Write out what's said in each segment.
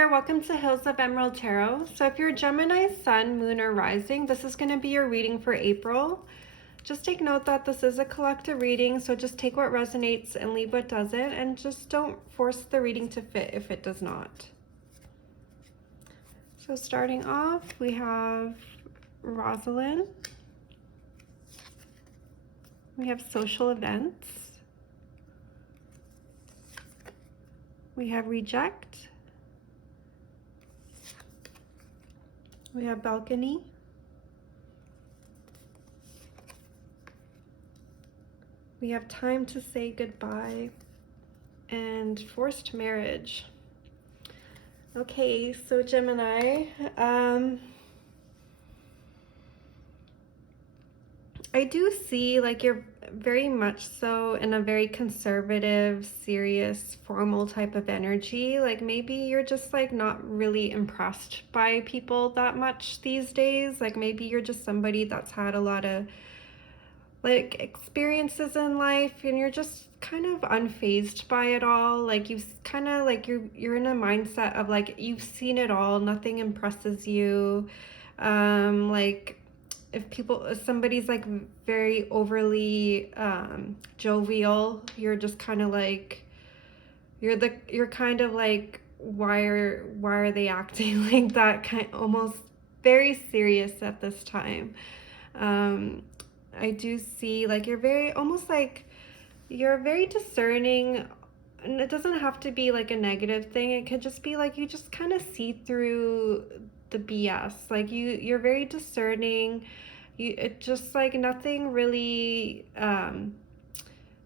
there, welcome to Hills of Emerald Tarot. So if you're Gemini, Sun, Moon, or Rising, this is going to be your reading for April. Just take note that this is a collective reading, so just take what resonates and leave what doesn't, and just don't force the reading to fit if it does not. So starting off, we have Rosalind. We have social events. We have reject. We have balcony. We have time to say goodbye and forced marriage. Okay, so Gemini, I do see like you're very much so in a very conservative, serious, formal type of energy. Like maybe you're just like not really impressed by people that much these days. Like maybe you're just somebody that's had a lot of like experiences in life and you're just kind of unfazed by it all. Like you've kind of like you're in a mindset of like you've seen it all, nothing impresses you. Like if somebody's like very overly jovial, you're just kind of like you're kind of like why are they acting like that, kind almost very serious at this time. I do see like you're very almost like you're very discerning, and it doesn't have to be like a negative thing. It could just be like you just kind of see through the BS. Like you're very discerning. It just like nothing really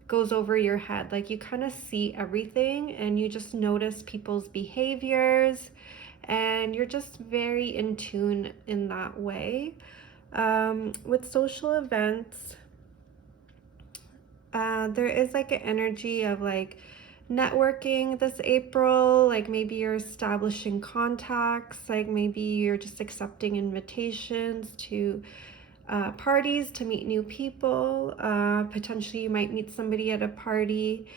goes over your head. Like you kind of see everything and you just notice people's behaviors and you're just very in tune in that way. With social events, there is like an energy of like networking this April. Like maybe you're establishing contacts, like maybe you're just accepting invitations to parties to meet new people. Potentially you might meet somebody at a party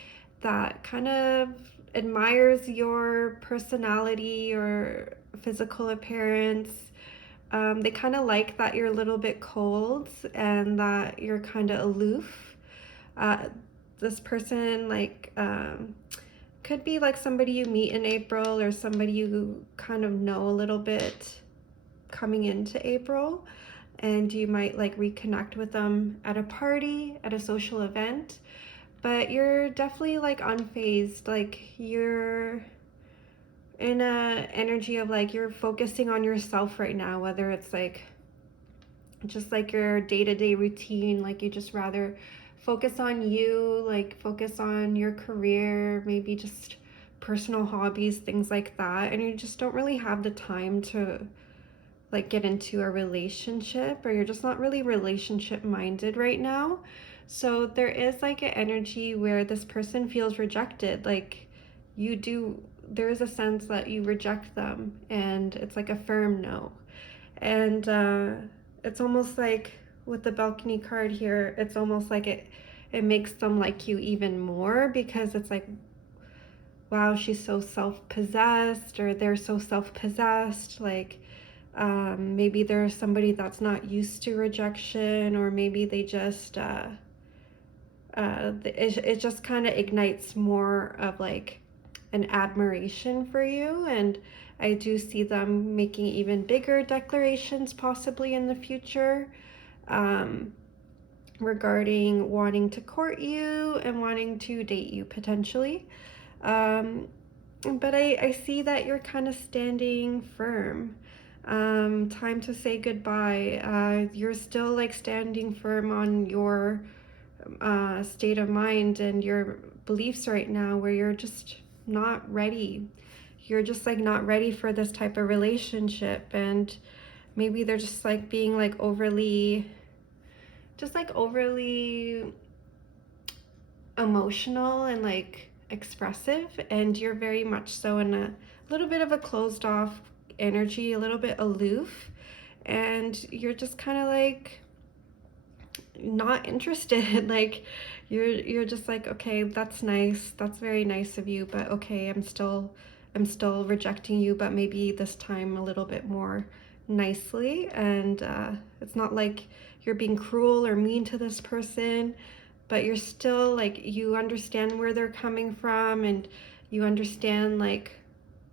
that kind of admires your personality or physical appearance. They kind of like that you're a little bit cold and that you're kind of aloof. This person like could be like somebody you meet in April or somebody you kind of know a little bit coming into April, and you might like reconnect with them at a party, at a social event, but you're definitely like unfazed. Like you're in a energy of like you're focusing on yourself right now, whether it's like just like your day-to-day routine, like you just rather focus on you, like focus on your career, maybe just personal hobbies, things like that, and you just don't really have the time to like get into a relationship, or you're just not really relationship minded right now. So there is like an energy where this person feels rejected. Like there is a sense that you reject them and it's like a firm no. And it's almost like with the balcony card here, it's almost like it makes them like you even more, because it's like, wow, she's so self-possessed, or they're so self-possessed. Like maybe there's somebody that's not used to rejection, or maybe they just it just kind of ignites more of like an admiration for you. And I do see them making even bigger declarations possibly in the future, regarding wanting to court you and wanting to date you potentially. But I see that you're kind of standing firm. Time to say goodbye. You're still like standing firm on your state of mind and your beliefs right now, where you're just not ready. You're just like not ready for this type of relationship, and maybe they're just like being like overly emotional and like expressive, and you're very much so in a little bit of a closed off energy, a little bit aloof, and you're just kind of like not interested. Like you're just like, okay, that's nice, that's very nice of you, but okay, I'm I'm still rejecting you, but maybe this time a little bit more nicely. And it's not like you're being cruel or mean to this person, but you're still like, you understand where they're coming from, and you understand like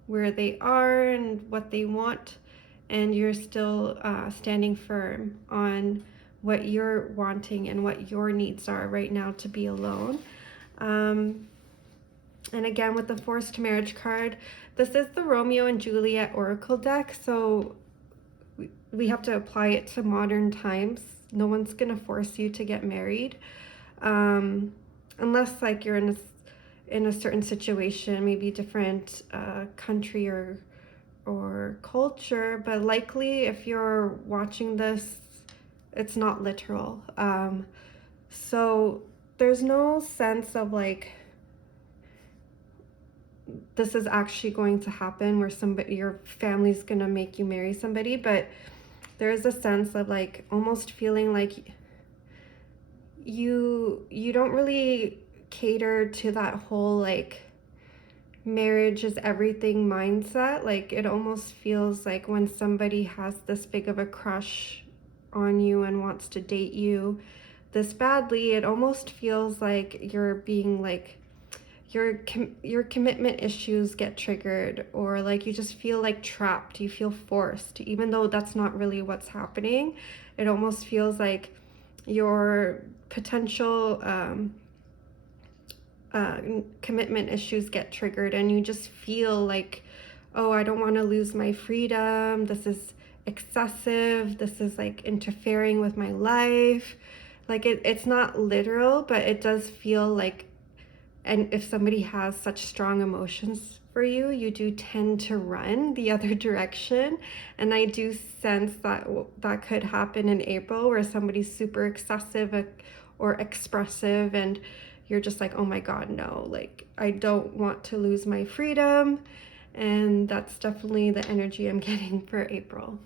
where they are and what they want, and you're still standing firm on what you're wanting and what your needs are right now to be alone. And again, with the forced marriage card, this is the Romeo and Juliet Oracle deck, so we have to apply it to modern times. No one's gonna force you to get married, unless like you're in a certain situation, maybe different country or culture. But likely, if you're watching this, it's not literal. So there's no sense of like this is actually going to happen where your family's gonna make you marry somebody, but there is a sense of like almost feeling like you don't really cater to that whole like marriage is everything mindset. Like it almost feels like when somebody has this big of a crush on you and wants to date you this badly, it almost feels like you're being like your commitment issues get triggered, or like you just feel like trapped, you feel forced, even though that's not really what's happening. It almost feels like your potential commitment issues get triggered, and you just feel like, oh, I don't want to lose my freedom, this is excessive, this is like interfering with my life. Like it's not literal, but it does feel like, and if somebody has such strong emotions for you, you do tend to run the other direction. And I do sense that that could happen in April, where somebody's super excessive or expressive, and you're just like, oh my God, no, like I don't want to lose my freedom. And that's definitely the energy I'm getting for April.